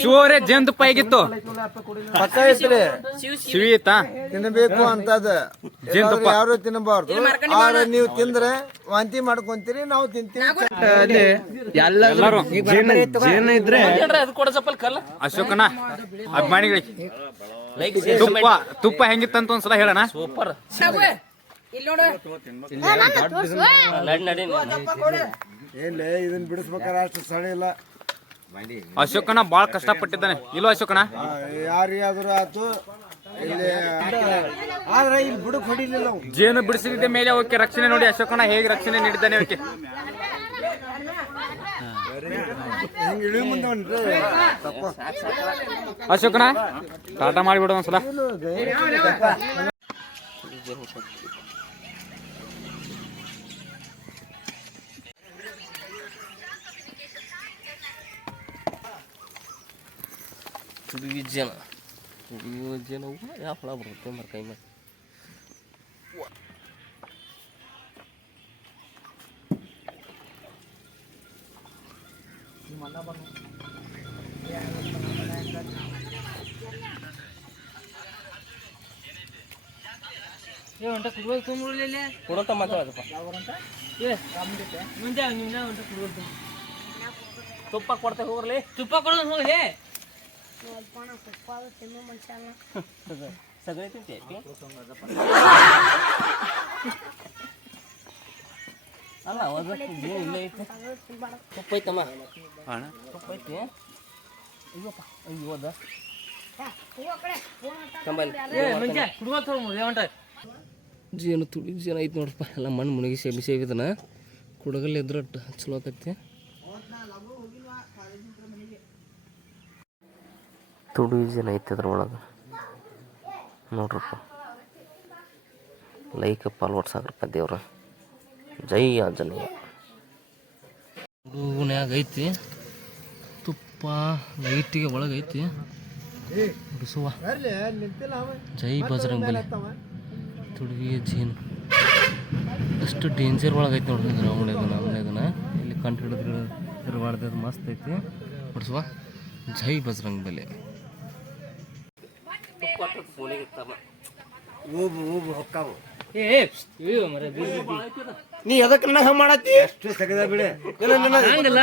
ಶಿವರೇ ಜೇನುತುಪ್ಪ ಪೈಗಿತ್ತು. ಪಕ್ಕ ಐತ್ರಿ. ತಿನ್ನಬೇಕು ಅಂತದ. ಜೇನುತುಪ್ಪ. ಯಾರು ತಿನ್ನಬಾರ್ದು. ಆದ್ರೆ ನೀವು ತಿಂದ್ರೆ ವಾಂತಿ ಮಾಡ್ಕೊಂತೀರಿ ನಾವು ತಿಂತೀವಿ. ಅಲ್ಲಿ ಎಲ್ಲರೂ ಜೇನು ಜೇನು ಇದ್ರೆ ಅಶೋಕನ ಅಭಿಮಾನಿಗಳಿಗೆ. ತುಪ್ಪ ತುಪ್ಪ ಹೆಂಗಿತ್ತಂತ ಒಂದ್ಸಲ ಹೇಳೋಣ. ಏನ್ಲೇ ಇದನ್ನ ಬಿಡಿಸ್ಬೇಕಾರೆ ಅಷ್ಟು ಸಳಿ ಇಲ್ಲ. ಅಶೋಕನ ಬಾಳ ಕಷ್ಟಪಟ್ಟಿದ್ದಾನೆ. ಇಲ್ಲೋ ಅಶೋಕನ? ಯಾರಿಗಾದ್ರೂ ಆತು ಜೇನು ಬಿಡಿಸಿದ ಮೇಲೆ ಅವಕ್ಕೆ ರಕ್ಷಣೆ ನೋಡಿ ಅಶೋಕನ ಹೇಗೆ ರಕ್ಷಣೆ ನೀಡಿದ್ದಾನೆ ಅವಕ್ಕೆ. ಅಶೋಕನ, ಟಾಟಾ ಮಾಡಿಬಿಡು ಒಂದ್ಸಲ. ತುಡುವಿ ಜನ ತುಡುವಿ ಜನ ಯಾವ ಹುಳ ಬರುತ್ತೆ ಮರ ಕೈ ಮೇಲೆ ಕೊಡಂತ ಮಾತಾಡಪ್ಪ ತುಪ್ಪ ಕೊಡ್ತೇ ಹೋಗ್ರಲಿ ತುಪ್ಪ ಕೊಡೋದು ಹೋಗ್ಲಿ. ಸಗಣಿ तुमचे ಅಲ್ಲ ಅಯ್ಯೋ ತುಳಿ ಜೇನು ಐತಿ ನೋಡಪ್ಪ ಎಲ್ಲ ಮಣ್ಣು ಮುಣಗಿ ಸೇಬಿ ಸೇಬಿದನ. ಕುಡಗಲ್ ಇದ್ರ ಚಲೋ ಆಕೈತಿ ಜನ ಐತಿ ಅದ್ರೊಳಗೆ? ನೋಡ್ರಪ್ಪ. ಲೈಕ್ ಫಾಲೋವರ್ಸ್ ಆಗ್ರಪ್ಪ ದೇವ್ರ. ಜೈ ಆಂಜನೇಯ. ಹುಡುಗನ್ಯಾಗ ಐತಿ. ತುಪ್ಪ ಲೈಟಿಗೆ ಒಳಗೈತಿ ಬಿಸುವ. ಜೈ ಬಜರಂಗ್ ಬಲಿ ತುಡುಗಿ, ಜೇನು. ಅಷ್ಟು ಡೇಂಜರ್ ಒಳಗೈತಿ ನೋಡಿದ್ರೆ ಅವಳೆ ಅದನ್ನ ಇಲ್ಲಿ ಕಂಡು ಹಿಡಿದ್ರೆ ಇರಬಾರ್ದು ಮಸ್ತ್ ಐತಿ. ಬಿಡಿಸುವ. ಜೈ ಬಜರಂಗ್ ಬಲಿ ಊಬು ಊಬು ಹೊಕ್ಕಾವು ಏ ನೀ ಎದಕ್ಕೆ ಮಾಡತ್ತಿ? ಎಷ್ಟು ತೆಗೆದ ಬಿಡಿ. ಹಂಗಲ್ಲ.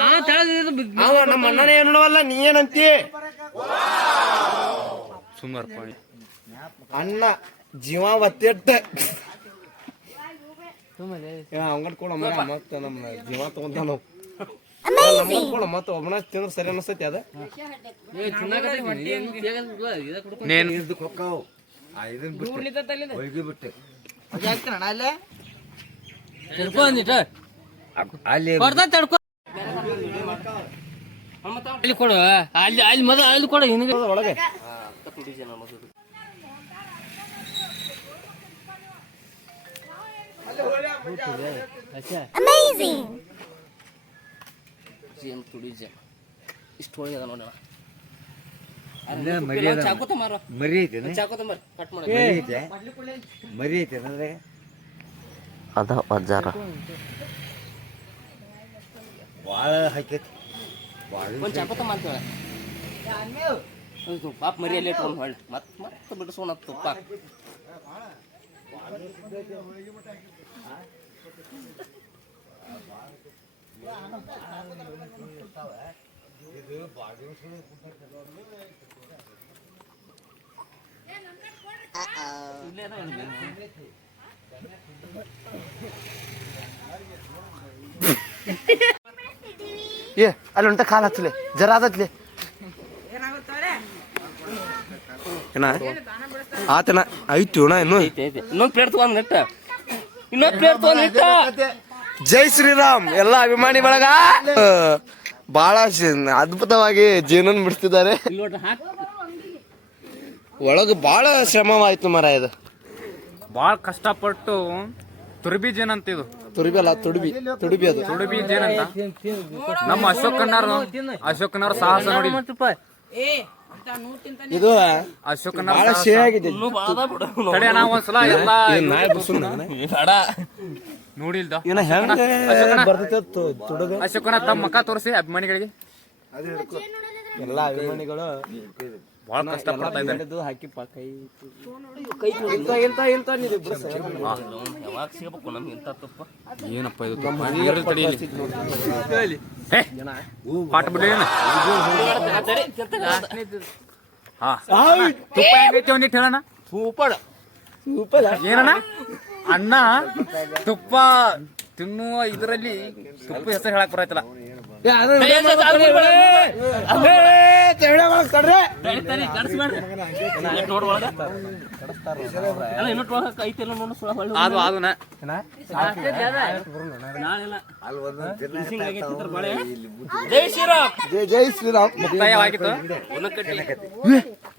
ಆ ತಳದ ಅವ ನಮ್ಮ ಅಣ್ಣನೇ ಏನವಲ್ಲ ನೀ ಏನಂತಿ? ಸುಮಾರು ಅಣ್ಣ ಜೀವ ಒತ್ತಿಟ್ಟ. ಅವಂಗಡ್ ಮತ್ತ ನಮ್ಮ ಜೀವ ತಗೊಂತಾನ ಮತ್ತ ಒಬ್ಬನ ತಿಂದ್ರೆ ಸರಿ ಅನಿಸ್ತೈತಿ ಅದ. ನೇನ್ ಇದಕ್ಕೆ ಹೊಕ್ಕಾವು. ಇದನ್ನ ಬಿಟ್ಟು ಬಿಟ್ಟು ಅಲ್ಲಿ? ತಡ್ಕೊ ಅಲ್ಲಿ ಕೊಡು ಅಲ್ಲಿ ಅಲ್ಲಿ ಮೊದಲು ಅಲ್ಲಿ ಕೊಡು ನಿನಗೆ. ಒಳಗೆ. ಜೇನು ತುಡಿ ಜೇನು ಇಷ್ಟು ಹೋಳಿಗೆ ಅದ ನೋಡೋಣ ಚಾಕು ತಮಾರ ಮರಿ ಐತೆ ಚಾಕೋತ ಮರಿ ಕಟ್ ಮಾಡಿ. ಮರಿ ಐತೆ? ಮರಿ ಐತೆ ಅಂದ್ರೆ? ಅದ ಭಾಳ ಹಾಕೈತಿ. ಒಂದು ಚಾಕೋತ ಮಾಡ್ತೇವೆ ಪಾಪ ಮರಿ ಅಲ್ಲಿ ಇಟ್ಕೊಂಡು ಹೊಳ್ಳಿ. ಮತ್ತೆ ಮತ್ತೆ ಬಿಡಿಸೋಣ ತುಪ್ಪ ಏ ಅಲ್ಲಿ ಉಂಟ ಕಾಲ ಹತ್ತಲೆ ಜರ ಆದತ್ಲೆ ಆತನ ಐತಿ ಅಣ್ಣ ಇನ್ನು? ಐತೆ ಐತೆ. ಇನ್ನೊಂದು ಪ್ಲೇಟ್ ತಗೊಂಡ್ ಇನ್ನೊಂದು ಪ್ಲೇಟ್ ತಗೊಂಡ್ ಜೈ ಶ್ರೀರಾಮ್. ಎಲ್ಲ ಅಭಿಮಾನಿ ಬಳಗ. ಬಹಳ ಅದ್ಭುತವಾಗಿ ಜೀವನ ಬಿಡ್ತಿದ್ದಾರೆ. ಒಳಗೆ ಬಹಳ ಶ್ರಮವಾಯ್ತು ಮರ ಇದು. ಬಹಳ ಕಷ್ಟಪಟ್ಟು ತುರ್ಬಿ ಜೇನ್ ಅಂತ ಇದು. ತುರುಬಿ ಅಲ್ಲ ತುಡುಬಿ ತುಡುಬಿ ಅದು. ತುಡುಬಿ ಜೇನ್ ಅಂತ. ನಮ್ಮ ಅಶೋಕಣ್ಣಾರು ಅಶೋಕಣ್ಣವ್ರ ಸಾಹಸ ನೋಡಿ. ಇದು ಅಶೋಕ್ ಬಹಳ. ಶೇ ಆಗಿದೆ ತಡಿ ಅಣ್ಣ ಒಂದ್ಸಲ ಎಲ್ಲ ನಾಯಿ ಬಸ್ಸು ಬೇಡ. ನೋಡಿಲ್ದ? ಇನ್ನ ಹೆಂಗ? ಬರ್ತೈತೆ ತುಡುಗ. ಅಶೋಕನ ತಮ್ಮ ಮಕ್ಕ ತೋರಿಸಿ ಅಭಿಮಾನಿಗಳಿಗೆ. ಎಲ್ಲ ಅಭಿಮಾನಿಗಳು ಬಹಳ ಕಷ್ಟ ಪಡ್ತಾ ಇದ್ದಾರೆ. ಹಿಡಿದು ಹಾಕಿ ಪ ಕೈ ಇಂತ ಇಂತ ಇಂತ ನೀವು ಇಬ್ರು ಸೇರಿ? ಯಾವಾಗ ಸಿಗಬೇಕು ನಮ್ಗೆ ಇಂತ ತುಪ್ಪ? ಏನಪ್ಪ ಇದು ತುಪ್ಪ? ಪಾಟ್? ಹಾ ತುಪ್ಪ ಒಂದಿಟ್ಟು ಹೇಳಣ್ಣ? ಸೂಪರ್. ಏನಣ್ಣ? ಅಣ್ಣ ತುಪ್ಪ ತಿನ್ನುವ ಇದರಲ್ಲಿ ತುಪ್ಪ ಹೆಸರು ಹೇಳಕ್ ಬರತ್ತಲ್ಲ ಅದು ಜೈ ಶ್ರೀರಾಮ್. ಜೈ ಜೈ ಶ್ರೀರಾಮ್. ಮುಕ್ತಾಯವಾಗಿತ್ತು.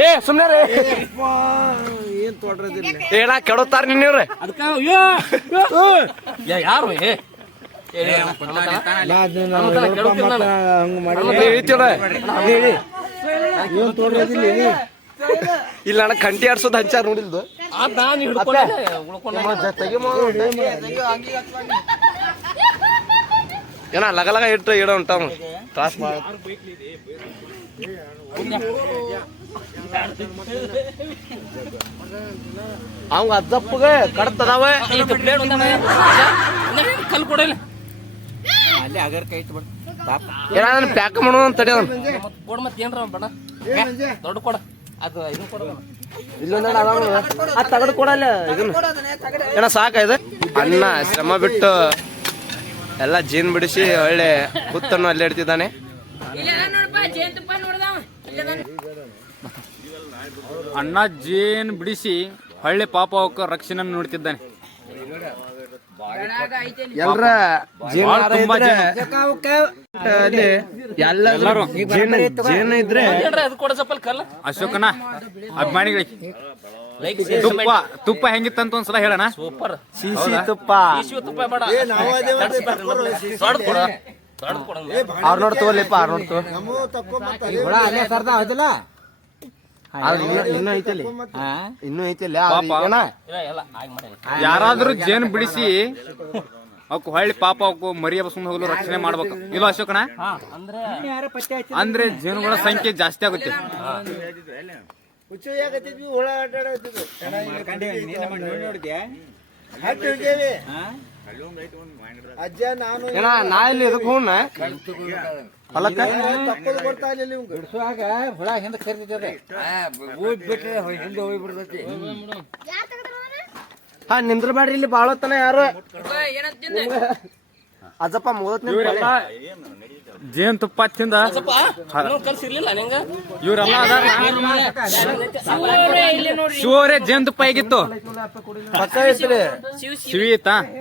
ಏ ಸುಮ್ನೆ ರೀ ಏನ್ ತೊಡ್ರದಿಲ್ಲ ಏನ ಕೆಡುತ್ತಾರ ನಿನ್ನವ್ರೆ ಯಾರು? ಏ. ಇಲ್ಲ. ಅಣ್ಣ ಕಂಟಿ ಆಡ್ಸೋದು ಹಂಚಾರ ನೋಡಿಲ್ದು. ನಾನು ಏನ ಲಗ ಲಗ ಇಟ್ಟು ಇಡೋ ಉಂಟ ತ್ರಾಸ್ ಮಾಡ. ಅವಂಗ ಅಜ್ಜಪ್ಪಗೆ ಕಡತದಾವ. ಕಲ್ ಕೊಡಲ್ಲ. ಅಲ್ಲಿ ಅಗರ್ ಕೈ ಇಟ್ಟು ಏನಾದ್ರು ಪ್ಯಾಕ್ ಮಾಡೋಣ ಅಂತ ತಡಿ ಕೊಡ ಮತ್ತೆ ಏನ್ರ ಬಣ ದೊಡ್ಡ ಕೊಡ. ಅದು ಇದು ಕೊಡ. ಇಲ್ಲೊಂದ ಆ ತಗಡು ಕೊಡಲ್ಲ ಇದನ್ನ. ಏನ ಇದೆ? ಅಣ್ಣ ಶ್ರಮ ಬಿಟ್ಟು ಎಲ್ಲ ಜೀನ್ ಬಿಡಿಸಿ ಒಳ್ಳೆ ಕುತ್ತನ್ನು ಅಲ್ಲಿ ಇಡ್ತಿದ್ದಾನೆ. ಅಣ್ಣ ಜೇನ್ ಬಿಡಿಸಿ ಹಳ್ಳಿ ಪಾಪ ಅವಕ್ಕ ರಕ್ಷಣೆ ನೋಡ್ತಿದ್ದಾನೆ. ಎಲ್ರ. ಎಲ್ಲರೂ ಜೇನ್ ಜೇನ್ ಇದ್ರೆ ಅಶೋಕನ ಅಭಿಮಾನಿಗಳಿಗೆ ತುಪ್ಪ ತುಪ್ಪ ಹೆಂಗಿತ್ತಂತ ಒಂದ್ಸಲ ಹೇಳಣ ಸೂಪರ್ ಸಿಸಿ ತುಪ್ಪ. ತುಪ್ಪ ಬೇಡ. ಅವ್ರ ನೋಡ್ ತಗೋಲಿಪ್ಪ ಅವ್ರ ನೋಡ್ ತಗೋ ಅಲ್ಲೇ ಸರ್ದ ಹೌದಿಲ್ಲ ಅದು ಇನ್ನೂ ಇನ್ನೂ ಐತಲ್ಲಿ. ಇನ್ನೂ ಯಾರಾದ್ರೂ ಜೇನ್ ಬಿಡಿಸಿ ಅವಕ್ ಹೊಳ್ಳಿ ಪಾಪ ಅವಕ್ಕು ಮರಿಯ ಬಸ್ ಹೋಗಲು ರಕ್ಷಣೆ ಮಾಡ್ಬೇಕು. ಇಲ್ಲ ಅಶೋಕಣ ಅಂದ್ರೆ ಅಂದ್ರೆ ಜೇನುಗಳ ಸಂಖ್ಯೆ ಜಾಸ್ತಿ ಆಗುತ್ತೆ. ಅಜ್ಜ ನಾನು ಏನ ನಾ ಇಲ್ಲಿ ಇದಕ್ಕೆ ಹೋಣ ಹೊಲಕ್ಕ? ತಪ್ಪದು ಬರ್ತಾ ಇಲ್ಲ ಬಿಡಿಸುವಾಗ ಹುಳ ಹಿಂದೆ ಕರಿತದೆ ಹೋಗಿ ಬಿಟ್ರೆ ಹಿಂದೆ ಹೋಗಿ ಬಿಡ್ತೈತಿ ಹಾ ನಿಂದ್ರ ಬ್ಯಾಡ್ರಿ ಇಲ್ಲಿ ಬಾಳತನ ಯಾರು ಅಜ್ಜಪ್ಪ ಮುಗತ್ ಇವರೆಲ್ಲ ಜೇನ್ ತುಪ್ಪ ತಿಂದ ಇವ್ರೆಲ್ಲ ಶಿವರೇ ಜೇನ್ ತುಪ್ಪ ಆಗಿತ್ತು ಪಕ್ಕ ಐತ್ರಿ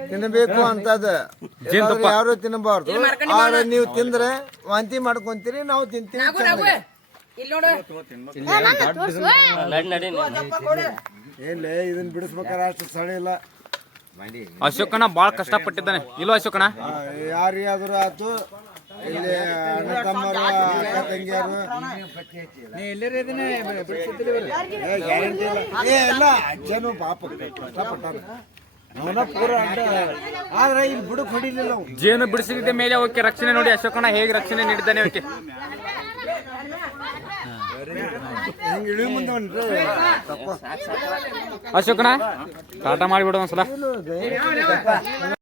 ತಿನ್ನಬೇಕು ಅಂತದ ಜೇನುತುಪ್ಪ. ಯಾರು ತಿನ್ನಬಾರ್ದು ಆದ್ರೆ ನೀವು ತಿಂದ್ರೆ ವಾಂತಿ ಮಾಡ್ಕೊಂತೀರಿ ನಾವು ತಿಂತೀವಿ ಏನ್ಲೇ ಇದನ್ನ ಬಿಡಿಸ್ಬೇಕಾದ್ರೆ ಅಷ್ಟು ಸಳಿ ಇಲ್ಲ ಅಶೋಕನ ಬಾಳ ಕಷ್ಟಪಟ್ಟಿದ್ದಾನೆ ಇಲ್ವಾ ಅಶೋಕಣ್ಣ ಯಾರಿಗಾದ್ರೂ ಆತು ಇಲ್ಲಿ ಅಣ್ಣ ತಮ್ಮರು ಅಕ್ಕ ತಂಗಿಯರು ಏ, ಗ್ಯಾರಂಟಿ ಇಲ್ಲ ಏ ಇಲ್ಲ ಅಜ್ಜನು ಪಾಪ ಕಷ್ಟಪಟ್ಟಾನ ಅವನ ಪೂರ ಅಡ್ಡ ಆದ್ರೆ ಇಲ್ಲಿ ಬುಡಕ್ ಹೊಡಿಲಿಲ್ಲ ಜೇನು ಬಿಡಿಸಿದ ಮೇಲೆ ಅವಕ್ಕೆ ರಕ್ಷಣೆ ನೋಡಿ ಅಶೋಕನ ಹೇಗೆ ರಕ್ಷಣೆ ನೀಡಿದ್ದಾನೆ ಅವಕ್ಕೆ ಹಿಂಗ್ ಇಳಿ ಮುಂದೆ ಹೊಂಟ್ರೆ ತಪ್ಪ ಅಶೋಕನ ಟಾಟಾ ಮಾಡಿಬಿಡು ಒಂದ್ಸಲ